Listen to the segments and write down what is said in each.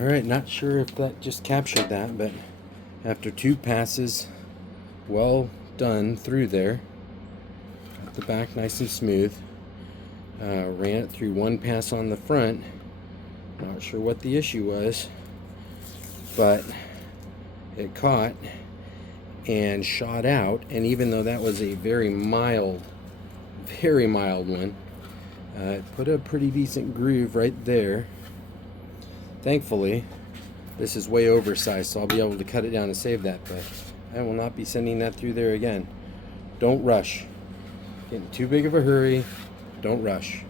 Alright, not sure if that just captured that, but after 2 passes, well done through there. Got the back nice and smooth. Ran it through 1 pass on the front. Not sure what the issue was, but it caught and shot out, and even though that was a very mild one, it put a pretty decent groove right there. Thankfully, this is way oversized, so I'll be able to cut it down and save that, but I will not be sending that through there again. Don't rush. Get in too big of a hurry. Don't rush.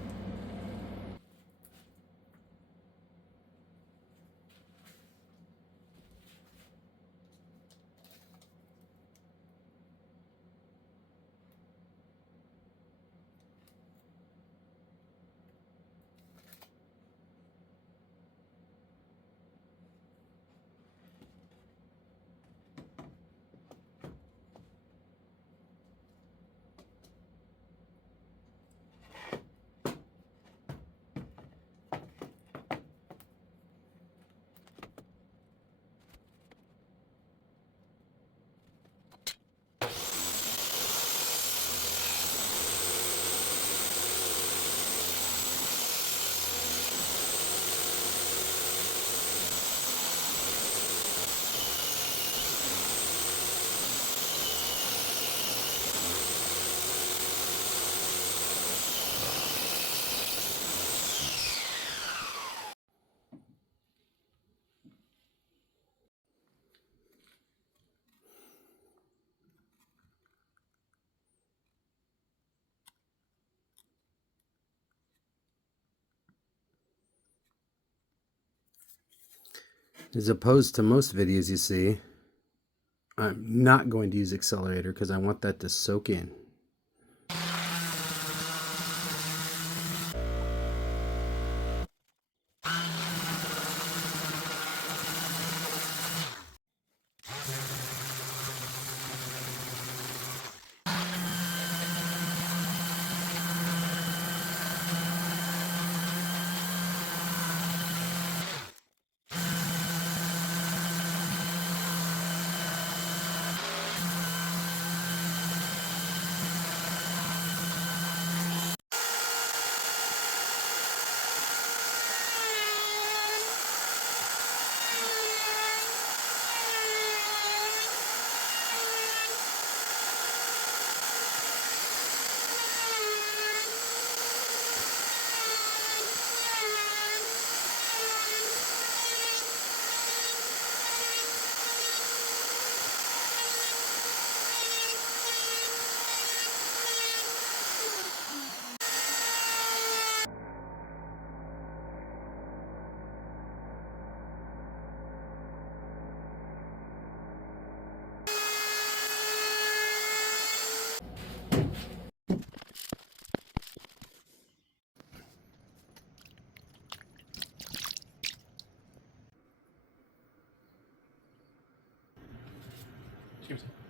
As opposed to most videos you see, I'm not going to use accelerator because I want that to soak in. Excuse me.